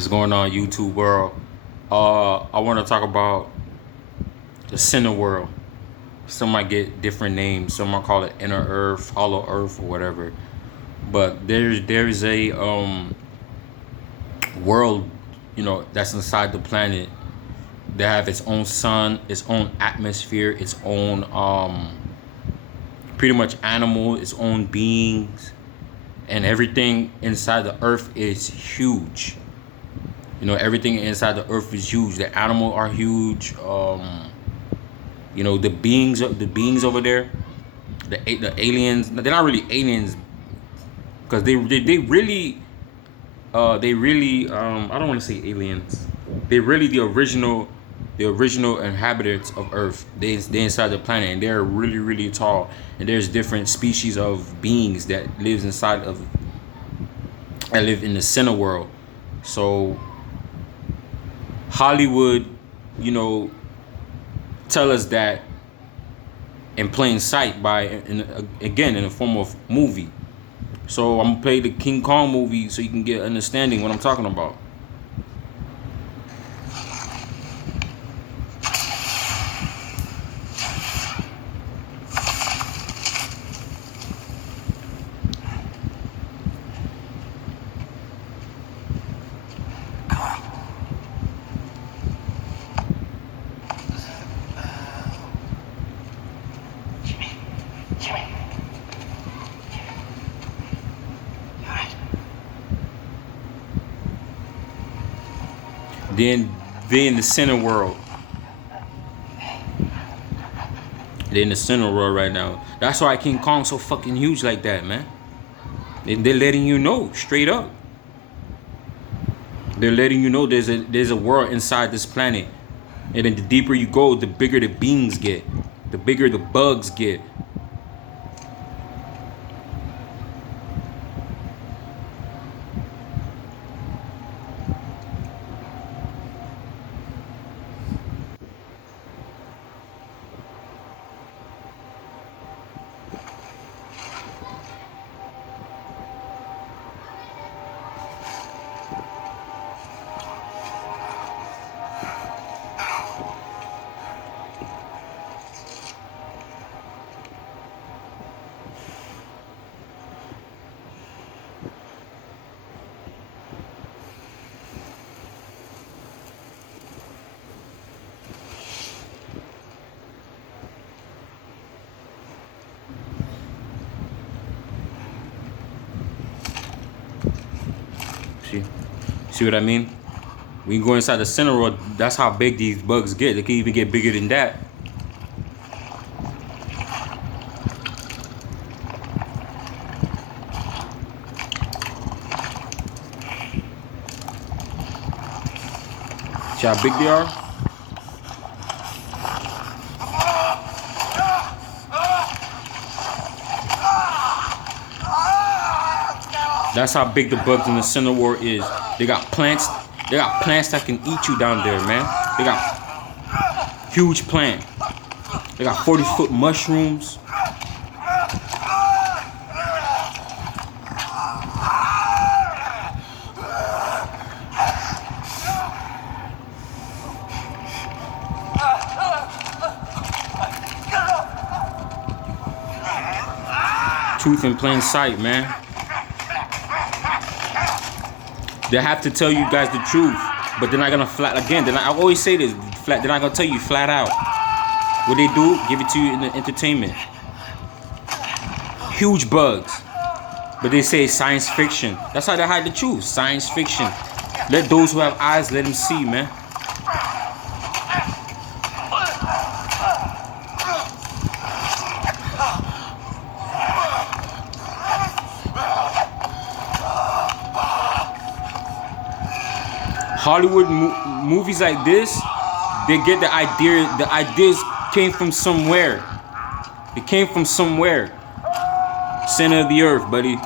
What's going on, YouTube world? I want to talk about the center world. Some might get different names. Some might call it inner Earth, hollow Earth, or whatever. But there's a world, that's inside the planet that have its own sun, its own atmosphere, its own pretty much animal, its own beings, and everything inside the Earth is huge. Everything inside the Earth is huge. The animals are huge. The beings over there, the aliens. They're not really aliens because they really I don't want to say aliens. They're really the original inhabitants of Earth. They inside the planet, and they're really, really tall. And there's different species of beings that live in the center world. So Hollywood, tell us that in plain sight again in the form of movie. So I'm gonna play the King Kong movie so you can get understanding what I'm talking about. Then they're in the center world. They're in the center world right now. That's why King Kong's so fucking huge like that, man. They're letting you know straight up. They're letting you know there's a world inside this planet. And then the deeper you go, the bigger the beings get. The bigger the bugs get. See what I mean? When you go inside the center world, that's how big these bugs get. They can even get bigger than that. See how big they are? That's how big the bugs in the center world is. They got plants. They got plants that can eat you down there, man. They got huge plants. They got 40-foot mushrooms. Truth in plain sight, man. They have to tell you guys the truth, but they're not gonna I always say this, they're not gonna tell you flat out. What they do, give it to you in the entertainment. Huge bugs, but they say science fiction. That's how they hide the truth. Science fiction. Let those who have eyes, let them see, man. Hollywood movies like this, they get the idea. The ideas came from somewhere. It came from somewhere. Center of the earth, buddy.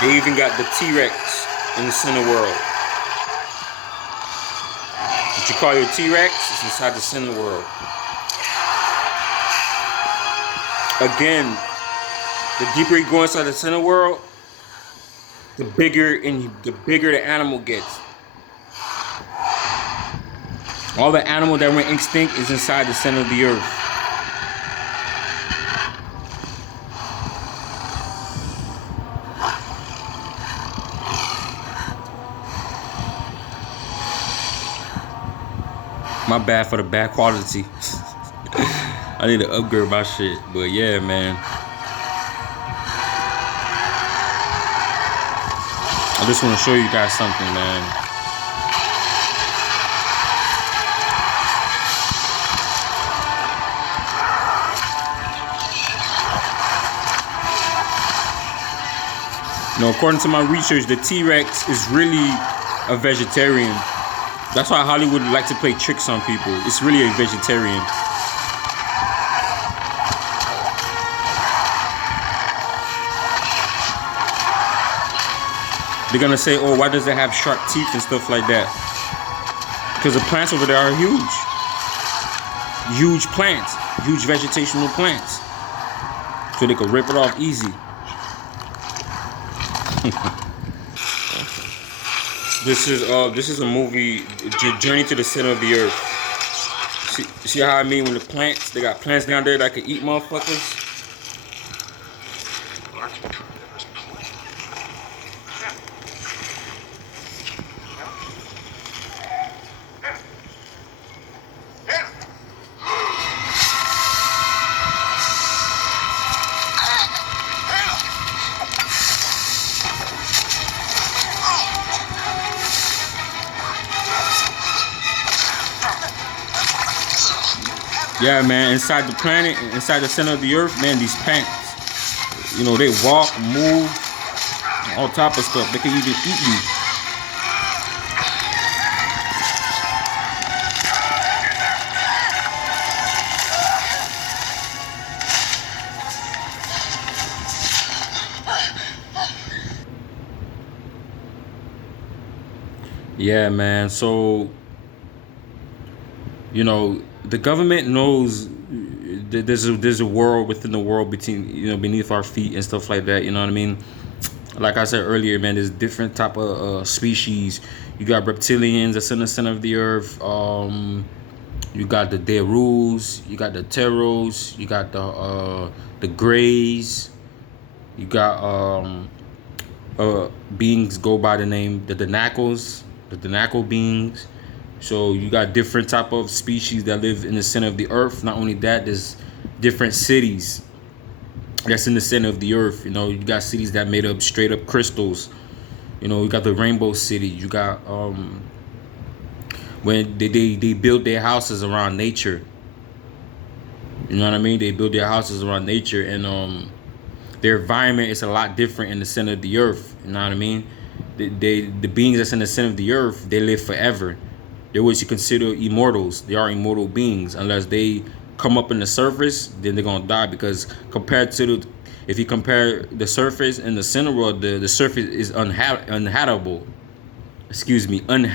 They even got the T-Rex in the center world. What you call your T-Rex is inside the center world. Again, the deeper you go inside the center world, the bigger the animal gets. All the animal that went extinct is inside the center of the earth. My bad for the bad quality. I need to upgrade my shit. But yeah, man. I just want to show you guys something, man. You know, according to my research, the T-Rex is really a vegetarian. That's why Hollywood like to play tricks on people. It's really a vegetarian. They're gonna say, oh, why does it have sharp teeth and stuff like that? Because the plants over there are huge. Huge plants. Huge vegetational plants. So they could rip it off easy. This is a movie, Journey to the Center of the Earth. See how I mean when the plants, they got plants down there that can eat motherfuckers? Yeah, man, inside the planet, inside the center of the earth, man, these plants, you know, they walk, move, all type of stuff. They can even eat you. Yeah, man, so, you know, the government knows that there's a world within the world between, you know, beneath our feet and stuff like that. You know what I mean? Like I said earlier, man, there's different type of species. You got reptilians that's in the center of the earth. You got the Derus. You got the Teros. You got the Greys. You got beings go by the name the Denakos, the Denako beings. So you got different type of species that live in the center of the earth. Not only that, there's different cities that's in the center of the earth. You know, you got cities that made up straight up crystals. You know, you got the Rainbow City. You got when they build their houses around nature. You know what I mean? They build their houses around nature, and their environment is a lot different in the center of the earth. You know what I mean? The beings that's in the center of the earth, they live forever. They're what you consider immortals. They are immortal beings. Unless they come up in the surface, then they're gonna die. Because compared to if you compare the surface and the center world, the surface is uninhabitable. Excuse me, I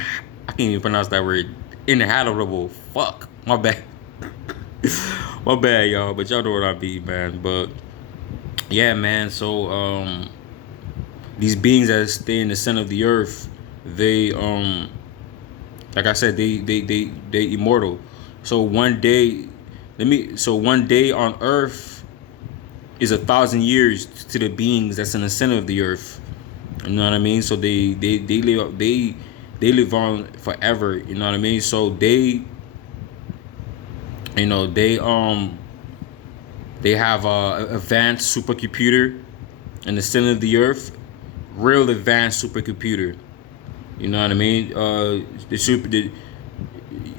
can't even pronounce that word. Inhabitable. Fuck, my bad. My bad, y'all. But y'all know what I mean, man. But yeah, man. So these beings that stay in the center of the earth, they like I said, they immortal. So one day on earth is 1,000 years to the beings that's in the center of the earth. You know what I mean? So they live on forever, you know what I mean? So they have a advanced supercomputer in the center of the earth, real advanced supercomputer. You know what I mean? The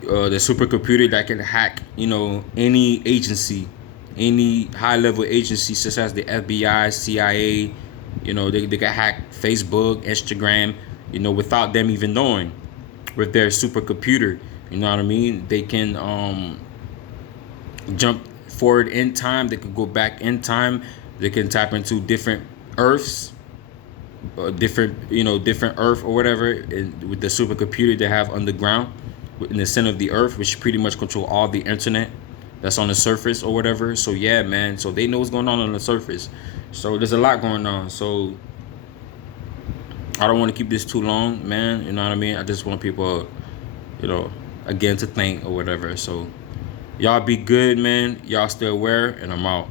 supercomputer that can hack, you know, any agency, any high level agency such as the FBI, CIA. You know, they can hack Facebook, Instagram, you know, without them even knowing, with their supercomputer. You know what I mean? They can jump forward in time. They could go back in time. They can tap into different Earths, different different Earth or whatever, and with the supercomputer they have underground in the center of the Earth, which pretty much control all the internet that's on the surface or whatever. So yeah, man. So they know what's going on the surface. So there's a lot going on. So I don't want to keep this too long, man. You know what I mean? I just want people, again to think or whatever. So y'all be good, man. Y'all stay aware, and I'm out.